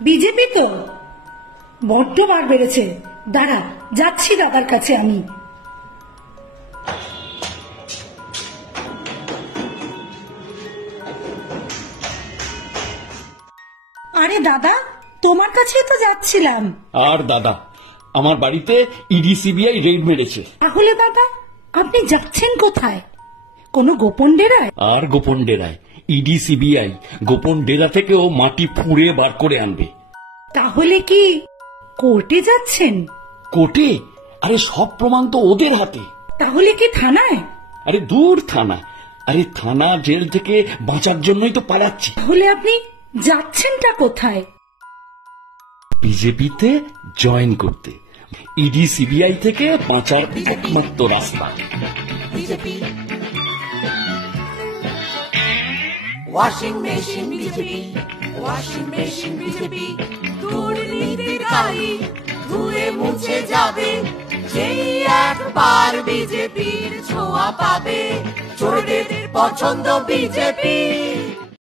BJP তো বড্ড বার বেড়েছে। দাঁড়া, যাচ্ছি দাদার কাছে আমি। আরে দাদা, তোমার কাছে তো যাচ্ছিলাম। আর দাদা, আমার বাড়িতে ইডি সিবিআই রেড মেরেছে। তাহলে দাদা, আপনি যাচ্ছেন কোথায়? কোনো গোপন ডেরায়? আর গোপন ডেরায় ইডি সিবিআই গোপন ডেরা থেকেও মাটি ফুঁড়ে বার করে আনবে। তাহলে কি কোর্টে যাচ্ছেন? কোর্টে? আরে সব প্রমাণ তো ওদের হাতে। তাহলে কি থানায়? আরে দূর থানা। আরে থানা জেল থেকে বাঁচার জন্যই তো পালাচ্ছি। তাহলে আপনি যাচ্ছেনটা কোথায়? বিজেপিতে জয়েন করতে। ইডি সিবিআই থেকে বাঁচার একমাত্র রাস্তা। Washing machine BJP, washing machine BJP, দুর্নীতির কালি ধুয়ে মুছে যাবে যেই একবার বিজেপির ছোঁয়া পাবে। চোরদের পছন্দ বিজেপি।